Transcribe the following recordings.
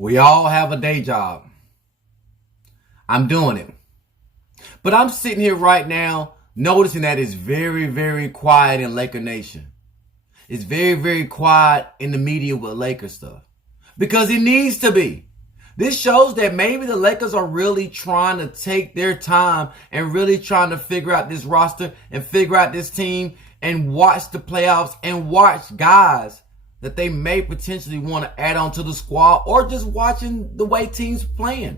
We all have a day job. I'm doing it. But I'm sitting here right now noticing that it's very, very quiet in Laker Nation. It's very, very quiet in the media with Laker stuff. Because it needs to be. This shows that maybe the Lakers are really trying to take their time and really trying to figure out this roster and figure out this team and watch the playoffs and watch guys that they may potentially want to add on to the squad, or just watching the way teams playing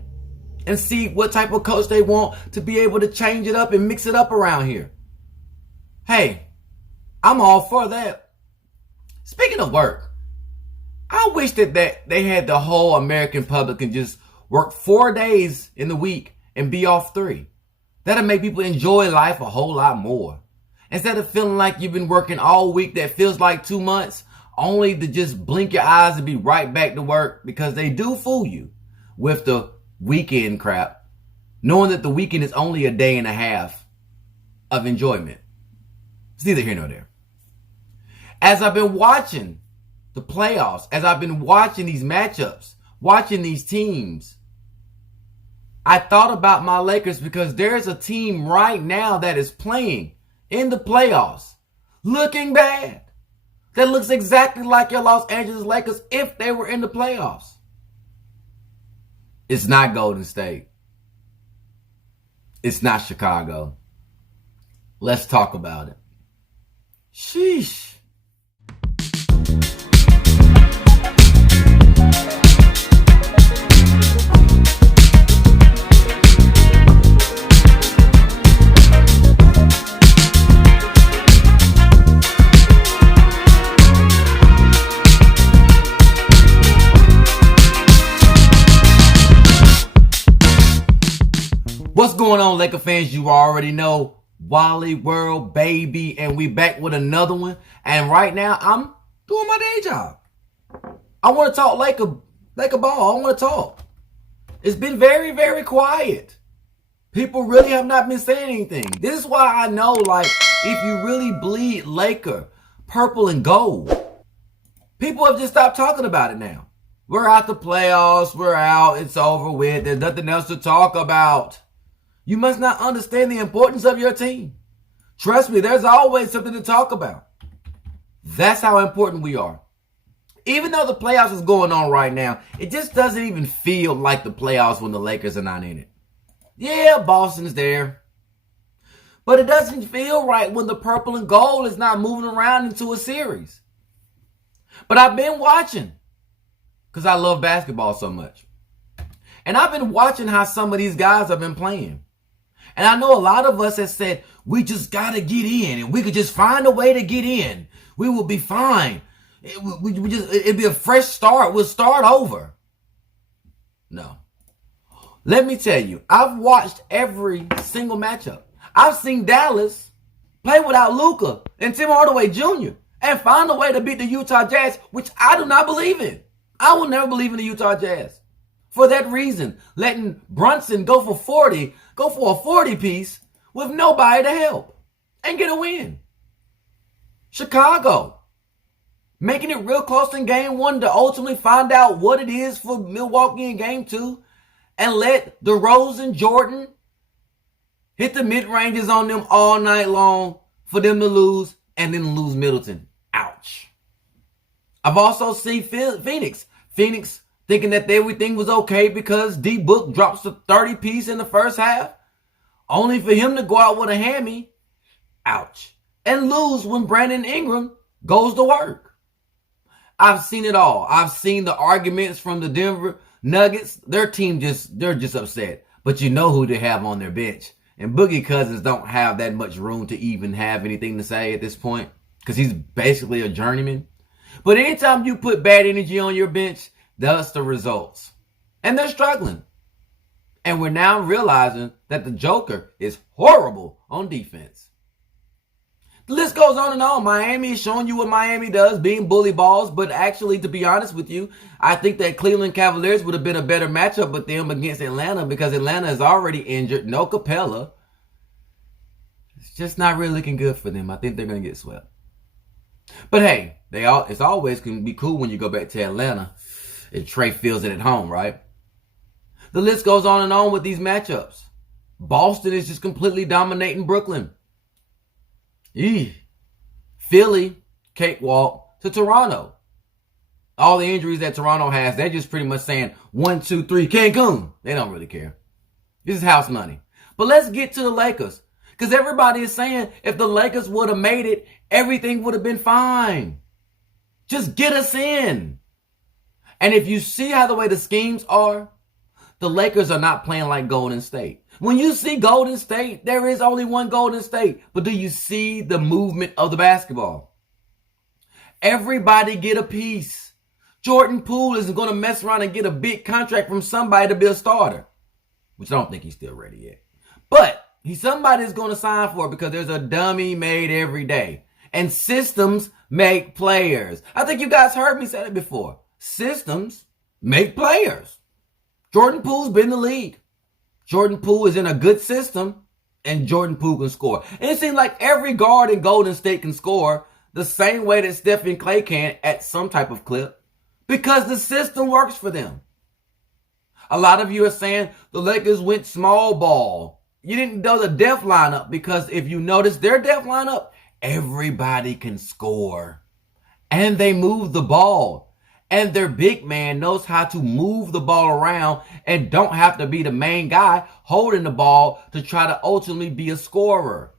and see what type of coach they want to be able to change it up and mix it up around here. Hey, I'm all for that. Speaking of work, I wish that they had the whole American public and just work 4 days in the week and be off 3. That'll make people enjoy life a whole lot more. Instead of feeling like you've been working all week that feels like 2 months, only to just blink your eyes and be right back to work, because they do fool you with the weekend crap, knowing that the weekend is only a day and a half of enjoyment. It's neither here nor there. As I've been watching the playoffs, as I've been watching these matchups, watching these teams, I thought about my Lakers, because there's a team right now that is playing in the playoffs looking bad. That looks exactly like your Los Angeles Lakers if they were in the playoffs. It's not Golden State. It's not Chicago. Let's talk about it. Sheesh. What's going on, Laker fans? You already know, Wally World, baby, and we back with another one. And right now, I'm doing my day job. I want to talk Laker ball. I want to talk. It's been very, very quiet. People really have not been saying anything. This is why I know, like, if you really bleed Laker, purple and gold, people have just stopped talking about it now. We're out the playoffs. We're out. It's over with. There's nothing else to talk about. You must not understand the importance of your team. Trust me, there's always something to talk about. That's how important we are. Even though the playoffs is going on right now, it just doesn't even feel like the playoffs when the Lakers are not in it. Yeah, Boston's there. But it doesn't feel right when the purple and gold is not moving around into a series. But I've been watching because I love basketball so much. And I've been watching how some of these guys have been playing. And I know a lot of us have said, we just got to get in. And we could just find a way to get in. We will be fine. It'd be a fresh start. We'll start over. No. Let me tell you, I've watched every single matchup. I've seen Dallas play without Luka and Tim Hardaway Jr. and find a way to beat the Utah Jazz, which I do not believe in. I will never believe in the Utah Jazz. For that reason, letting Brunson go for a 40 piece with nobody to help and get a win. Chicago, making it real close in game 1 to ultimately find out what it is for Milwaukee in game 2 and let DeRozan, Jordan hit the mid-ranges on them all night long for them to lose and then lose Middleton. Ouch. I've also seen Phoenix thinking that everything was okay because D-Book drops the 30 piece in the first half, only for him to go out with a hammy, ouch, and lose when Brandon Ingram goes to work. I've seen it all. I've seen the arguments from the Denver Nuggets. Their team they're just upset. But you know who they have on their bench. And Boogie Cousins don't have that much room to even have anything to say at this point, because he's basically a journeyman. But anytime you put bad energy on your bench, that's the results. And they're struggling. And we're now realizing that the Joker is horrible on defense. The list goes on and on. Miami is showing you what Miami does, being bully balls. But actually, to be honest with you, I think that Cleveland Cavaliers would have been a better matchup with them against Atlanta, because Atlanta is already injured. No Capella. It's just not really looking good for them. I think they're going to get swept. But hey, it's always going to be cool when you go back to Atlanta And Trey feels it at home, right? The list goes on and on with these matchups. Boston is just completely dominating Brooklyn. Philly, cakewalk to Toronto. All the injuries that Toronto has, they're just pretty much saying 1, 2, 3, Cancun. They don't really care. This is house money. But let's get to the Lakers. Because everybody is saying if the Lakers would have made it, everything would have been fine. Just get us in. And if you see how the way the schemes are, the Lakers are not playing like Golden State. When you see Golden State, there is only one Golden State. But do you see the movement of the basketball? Everybody get a piece. Jordan Poole isn't going to mess around and get a big contract from somebody to be a starter. Which I don't think he's still ready yet. But somebody's going to sign for it because there's a dummy made every day. And systems make players. I think you guys heard me say it before. Systems make players. Jordan Poole's been in the league. Jordan Poole is in a good system, and Jordan Poole can score. And it seems like every guard in Golden State can score the same way that Stephen Clay can at some type of clip because the system works for them. A lot of you are saying the Lakers went small ball. You didn't know the depth lineup because if you notice their depth lineup, everybody can score. And they move the ball. And their big man knows how to move the ball around and don't have to be the main guy holding the ball to try to ultimately be a scorer.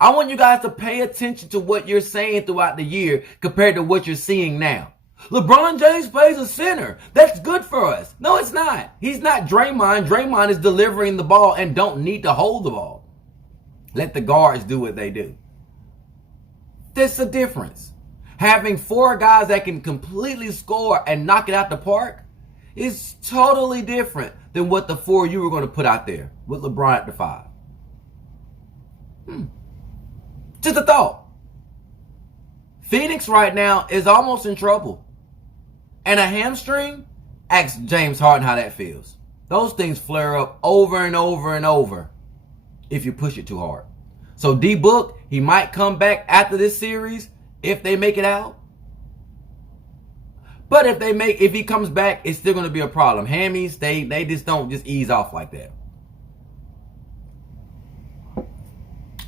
I want you guys to pay attention to what you're saying throughout the year compared to what you're seeing now. LeBron James plays a center. That's good for us. No, it's not. He's not Draymond. Draymond is delivering the ball and don't need to hold the ball. Let the guards do what they do. There's a difference. Having 4 guys that can completely score and knock it out the park is totally different than what the 4 you were going to put out there with LeBron at the 5. Just a thought. Phoenix right now is almost in trouble. And a hamstring, ask James Harden how that feels. Those things flare up over and over and over if you push it too hard. So D-Book, he might come back after this series if they make it out. But if he comes back, it's still going to be a problem. Hammies, they just don't just ease off like that.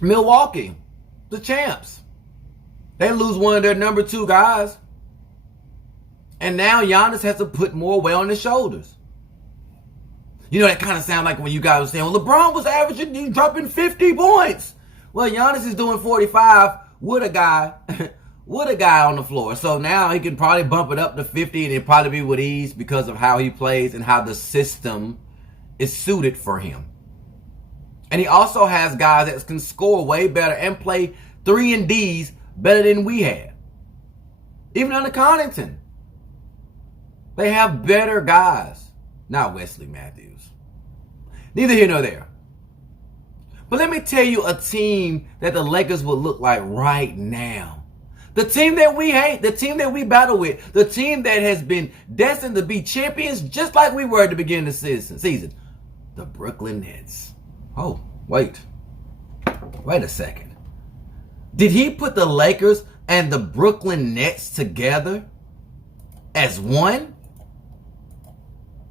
Milwaukee, the champs. They lose one of their number 2 guys. And now Giannis has to put more weight on his shoulders. You know, that kind of sounds like when you guys were saying, well, LeBron was averaging, he's dropping 50 points. Well, Giannis is doing 45 with a guy on the floor. So now he can probably bump it up to 50 and it'll probably be with ease because of how he plays and how the system is suited for him. And he also has guys that can score way better and play 3 and Ds better than we had. Even under Connaughton. They have better guys. Not Wesley Matthews. Neither here nor there. But let me tell you a team that the Lakers would look like right now. The team that we hate, the team that we battle with, the team that has been destined to be champions just like we were at the beginning of the season. The Brooklyn Nets. Oh, wait. Wait a second. Did he put the Lakers and the Brooklyn Nets together as one?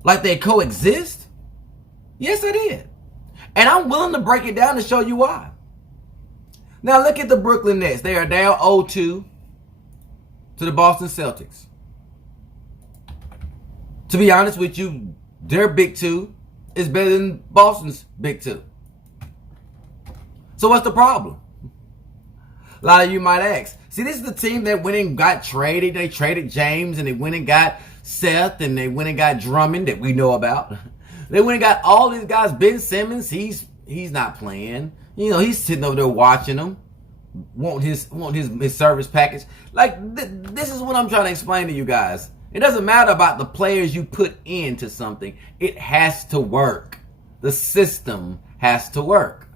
Like they coexist? Yes, I did. And I'm willing to break it down to show you why. Now look at the Brooklyn Nets. They are down 0-2 to the Boston Celtics. To be honest with you, their big 2 is better than Boston's big 2. So what's the problem? A lot of you might ask. See, this is the team that went and got traded. They traded James and they went and got Seth and they went and got Drummond that we know about. They went and got all these guys. Ben Simmons, he's not playing. You know, he's sitting over there watching them. Want his service package. Like, this is what I'm trying to explain to you guys. It doesn't matter about the players you put into something. It has to work. The system has to work.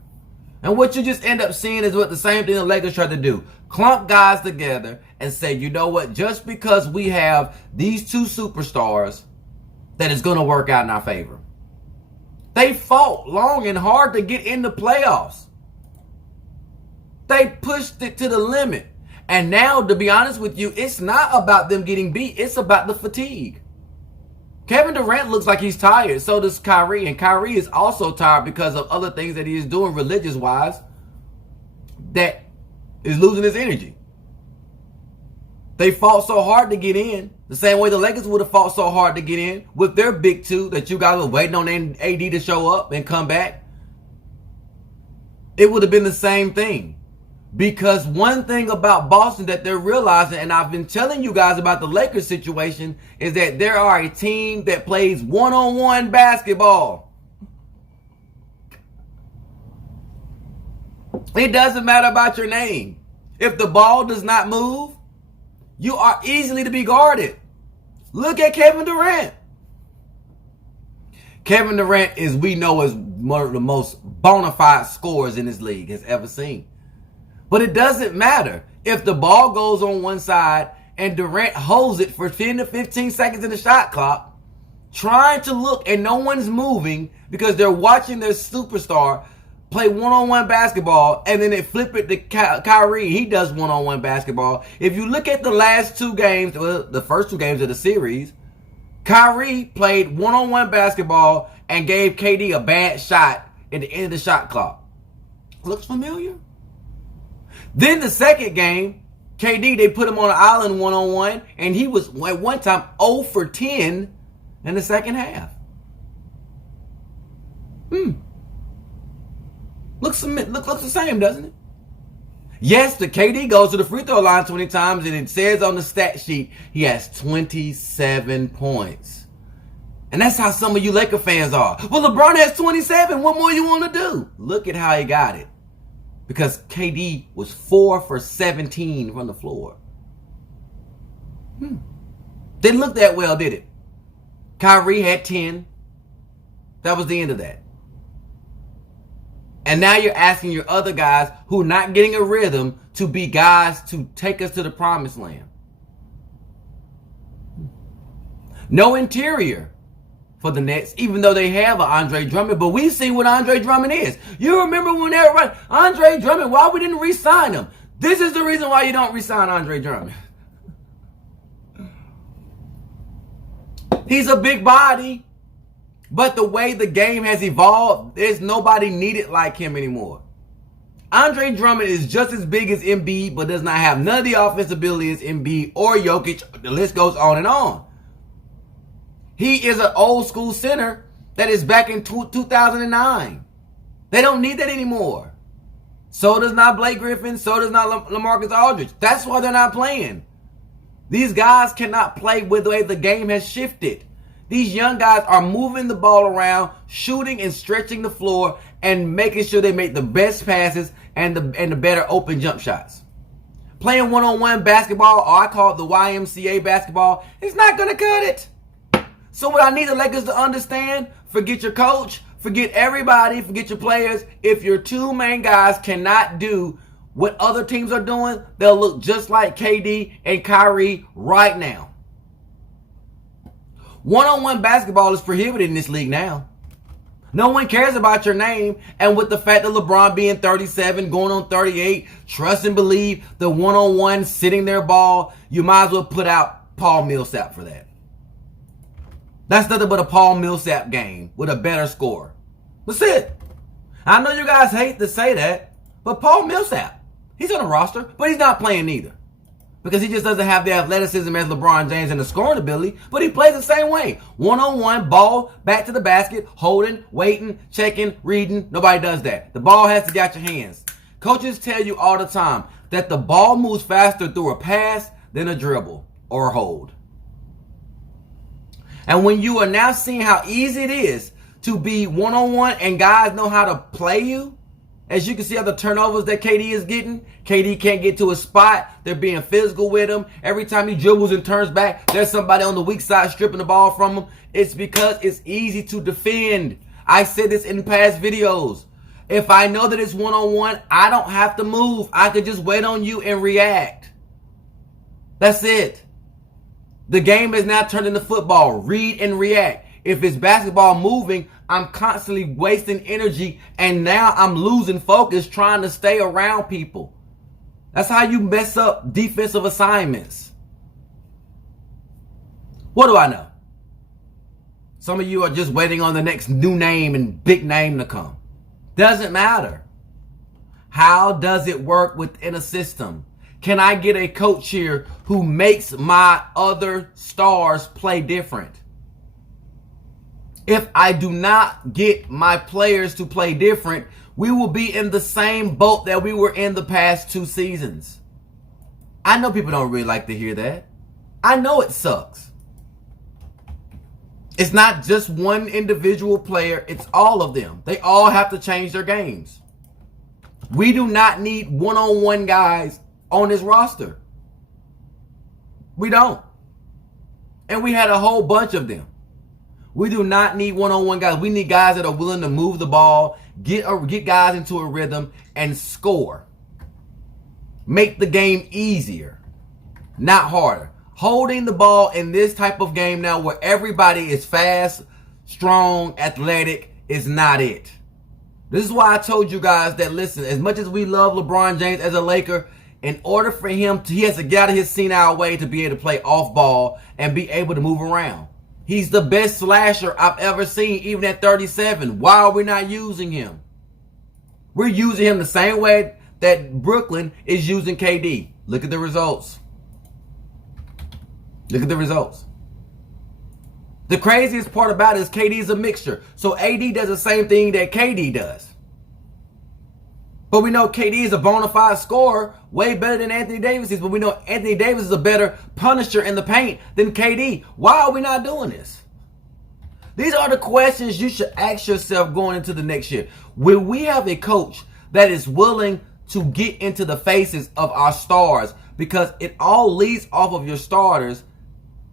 And what you just end up seeing is what the same thing the Lakers tried to do. Clump guys together and say, you know what? Just because we have these 2 superstars, that is going to work out in our favor. They fought long and hard to get in the playoffs. They pushed it to the limit. And now, to be honest with you, it's not about them getting beat. It's about the fatigue. Kevin Durant looks like he's tired. So does Kyrie. And Kyrie is also tired because of other things that he is doing religious-wise that is losing his energy. They fought so hard to get in. The same way the Lakers would have fought so hard to get in with their big two that you guys were waiting on AD to show up and come back. It would have been the same thing. Because one thing about Boston that they're realizing, and I've been telling you guys about the Lakers situation, is that there are a team that plays one-on-one basketball. It doesn't matter about your name. If the ball does not move, you are easily to be guarded. Look at Kevin Durant. Kevin Durant, as we know, is one of the most bona fide scorers in this league has ever seen. But it doesn't matter if the ball goes on one side and Durant holds it for 10 to 15 seconds in the shot clock, trying to look and no one's moving because they're watching their superstar play one-on-one basketball, and then they flip it to Kyrie. He does one-on-one basketball. If you look at the last two games, well, the first two games of the series, Kyrie played one-on-one basketball and gave KD a bad shot at the end of the shot clock. Looks familiar? Then the second game, KD, they put him on an island one-on-one, and he was at one time 0 for 10 in the second half. Looks the same, doesn't it? Yes, the KD goes to the free throw line 20 times, and it says on the stat sheet he has 27 points. And that's how some of you Laker fans are. Well, LeBron has 27. What more you want to do? Look at how he got it. Because KD was 4 for 17 from the floor. Didn't look that well, did it? Kyrie had 10. That was the end of that. And now you're asking your other guys who are not getting a rhythm to be guys to take us to the promised land. No interior for the Nets, even though they have an Andre Drummond. But we've seen what Andre Drummond is. You remember when everybody, Andre Drummond, why we didn't re-sign him? This is the reason why you don't re-sign Andre Drummond. He's a big body. But the way the game has evolved, there's nobody needed like him anymore. Andre Drummond is just as big as Embiid, but does not have none of the offensive ability as Embiid or Jokic. The list goes on and on. He is an old school center that is back in 2009. They don't need that anymore. So does not Blake Griffin. So does not LaMarcus Aldridge. That's why they're not playing. These guys cannot play with the way the game has shifted. These young guys are moving the ball around, shooting and stretching the floor, and making sure they make the best passes and the better open jump shots. Playing one-on-one basketball, or I call it the YMCA basketball, is not going to cut it. So what I need the Lakers to understand, forget your coach, forget everybody, forget your players. If your two main guys cannot do what other teams are doing, they'll look just like KD and Kyrie right now. One-on-one basketball is prohibited in this league now. No one cares about your name. And with the fact that LeBron being 37, going on 38, trust and believe the one-on-one sitting their ball, you might as well put out Paul Millsap for that. That's nothing but a Paul Millsap game with a better score. That's it. I know you guys hate to say that, but Paul Millsap, he's on the roster, but he's not playing either. Because he just doesn't have the athleticism as LeBron James and the scoring ability, but he plays the same way. One-on-one, ball, back to the basket, holding, waiting, checking, reading. Nobody does that. The ball has to get your hands. Coaches tell you all the time that the ball moves faster through a pass than a dribble or a hold. And when you are now seeing how easy it is to be one-on-one and guys know how to play you, as you can see other turnovers that KD is getting. KD can't get to a spot. They're being physical with him. Every time he dribbles and turns back, there's somebody on the weak side stripping the ball from him. It's because it's easy to defend. I said this in past videos. If I know that it's one-on-one, I don't have to move. I could just wait on you and react. That's it. The game is now turned into football. Read and react. If it's basketball moving, I'm constantly wasting energy, and now I'm losing focus trying to stay around people. That's how you mess up defensive assignments. What do I know? Some of you are just waiting on the next new name and big name to come. Doesn't matter. How does it work within a system? Can I get a coach here who makes my other stars play different? If I do not get my players to play different, we will be in the same boat that we were in the past 2 seasons. I know people don't really like to hear that. I know it sucks. It's not just one individual player, it's all of them. They all have to change their games. We do not need one-on-one guys on this roster. We don't. And we had a whole bunch of them. We do not need one-on-one guys. We need guys that are willing to move the ball, get guys into a rhythm, and score. Make the game easier, not harder. Holding the ball in this type of game now where everybody is fast, strong, athletic is not it. This is why I told you guys that, listen, as much as we love LeBron James as a Laker, in order for him to, he has to get out of his senile way to be able to play off ball and be able to move around. He's the best slasher I've ever seen, even at 37. Why are we not using him? We're using him the same way that Brooklyn is using KD. Look at the results. Look at the results. The craziest part about it is KD is a mixture. So AD does the same thing that KD does. But we know KD is a bona fide scorer, way better than Anthony Davis is. But we know Anthony Davis is a better punisher in the paint than KD. Why are we not doing this? These are the questions you should ask yourself going into the next year. Will we have a coach that is willing to get into the faces of our stars? Because it all leads off of your starters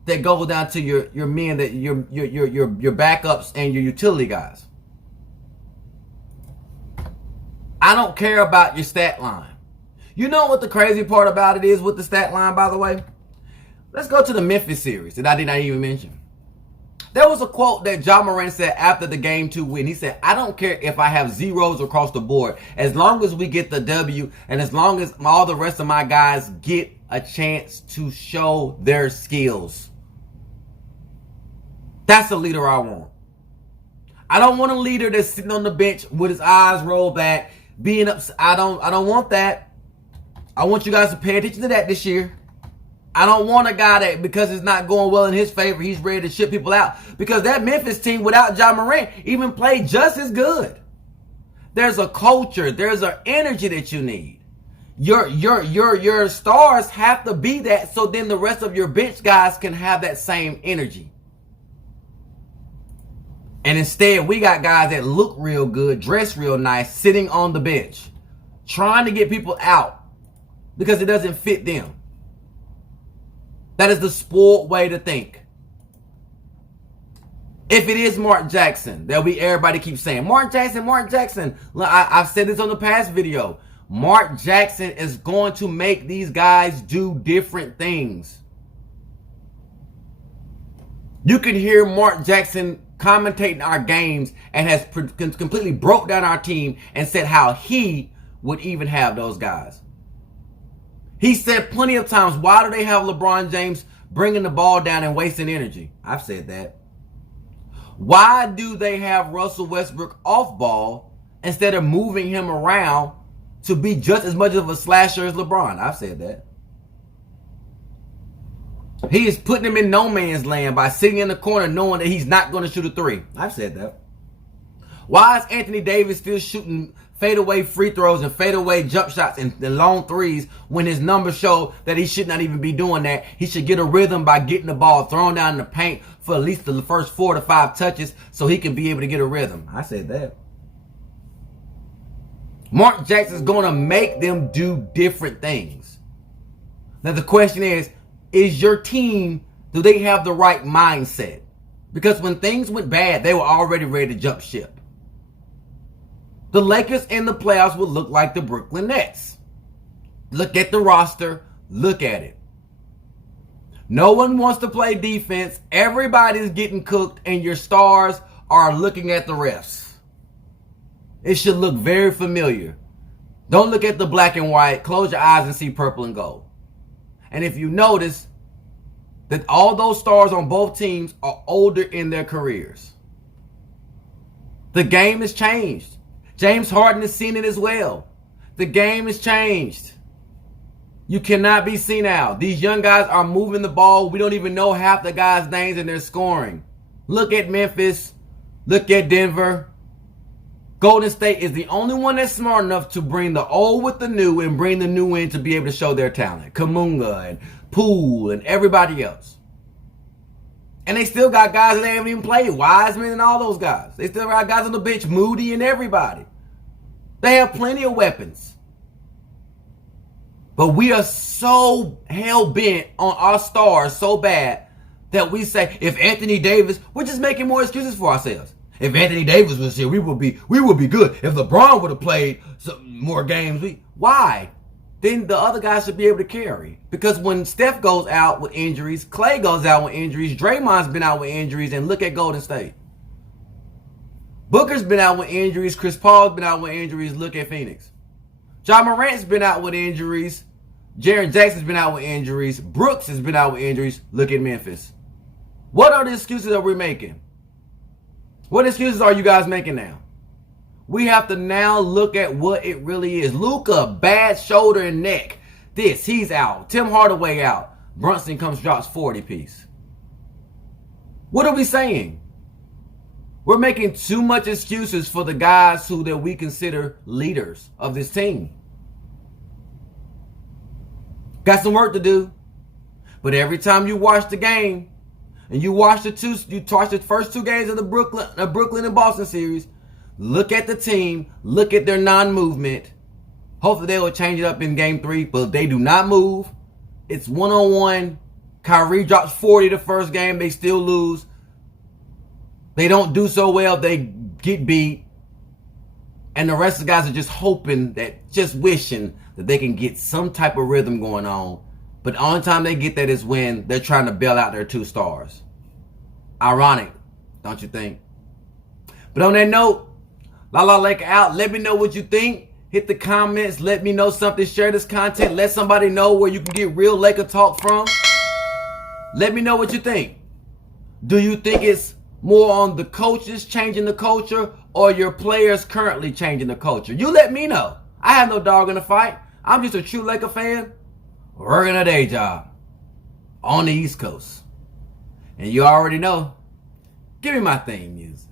that go down to your men, that your backups and your utility guys. I don't care about your stat line. You know what the crazy part about it is with the stat line, by the way? Let's go to the Memphis series that I did not even mention. There was a quote that Ja Morant said after the Game 2 win. He said, I don't care if I have zeros across the board. As long as we get the W and as long as all the rest of my guys get a chance to show their skills. That's the leader I want. I don't want a leader that's sitting on the bench with his eyes rolled back, being upset. I don't want that. I want you guys to pay attention to that this year. I don't want a guy that, because it's not going well in his favor, he's ready to ship people out. Because that Memphis team without Ja Morant even played just as good. There's a culture, there's an energy that you need. Your stars have to be that, so then the rest of your bench guys can have that same energy. And instead, we got guys that look real good, dress real nice, sitting on the bench, trying to get people out because it doesn't fit them. That is the spoiled way to think. If it is Mark Jackson, that everybody keeps saying, Mark Jackson. I've said this on the past video. Mark Jackson is going to make these guys do different things. You can hear Mark Jackson commentating our games and has completely broke down our team and said how he would even have those guys. He said plenty of times, why do they have LeBron James bringing the ball down and wasting energy? I've said that. Why do they have Russell Westbrook off ball instead of moving him around to be just as much of a slasher as LeBron? I've said that. He is putting him in no man's land by sitting in the corner knowing that he's not going to shoot a three. I've said that. Why is Anthony Davis still shooting fadeaway free throws and fadeaway jump shots and long threes when his numbers show that he should not even be doing that? He should get a rhythm by getting the ball thrown down in the paint for at least the first 4 to 5 touches so he can be able to get a rhythm. I said that. Mark Jackson's going to make them do different things. Now the question is your team, do they have the right mindset? Because when things went bad, they were already ready to jump ship. The Lakers in the playoffs would look like the Brooklyn Nets. Look at the roster. Look at it. No one wants to play defense. Everybody's getting cooked, and your stars are looking at the refs. It should look very familiar. Don't look at the black and white. Close your eyes and see purple and gold. And if you notice, that all those stars on both teams are older in their careers. The game has changed. James Harden has seen it as well. The game has changed. You cannot be senile. These young guys are moving the ball. We don't even know half the guys' names and they're scoring. Look at Memphis. Look at Denver. Golden State is the only one that's smart enough to bring the old with the new and bring the new in to be able to show their talent. Kuminga and Poole and everybody else. And they still got guys that they haven't even played. Wiseman and all those guys. They still got guys on the bench. Moody and everybody. They have plenty of weapons. But we are so hell-bent on our stars so bad that we say, if Anthony Davis, we're just making more excuses for ourselves. If Anthony Davis was here, we would be good. If LeBron would have played some more games, why? Then the other guys should be able to carry. Because when Steph goes out with injuries, Clay goes out with injuries, Draymond's been out with injuries, and look at Golden State. Booker's been out with injuries, Chris Paul's been out with injuries, look at Phoenix. Ja Morant's been out with injuries, Jaren Jackson's been out with injuries, Brooks has been out with injuries, look at Memphis. What are the excuses that we're making? What excuses are you guys making now? We have to now look at what it really is. Luka, bad shoulder and neck. He's out. Tim Hardaway out. Brunson comes, drops 40 piece. What are we saying? We're making too much excuses for the guys that we consider leaders of this team. Got some work to do. But every time you watch the game, and you watch the first two games of the Brooklyn and Boston series, look at the team, look at their non-movement. Hopefully they will change it up in game 3, but they do not move. It's one-on-one. Kyrie drops 40 the first game, they still lose. They don't do so well, they get beat. And the rest of the guys are just hoping, just wishing that they can get some type of rhythm going on. But the only time they get that is when they're trying to bail out their 2 stars. Ironic, don't you think? But on that note, LaLa Laker out. Let me know what you think. Hit the comments. Let me know something. Share this content. Let somebody know where you can get real Laker talk from. Let me know what you think. Do you think it's more on the coaches changing the culture or your players currently changing the culture? You let me know. I have no dog in the fight. I'm just a true Laker fan working a day job on the East Coast. And you already know, give me my theme music.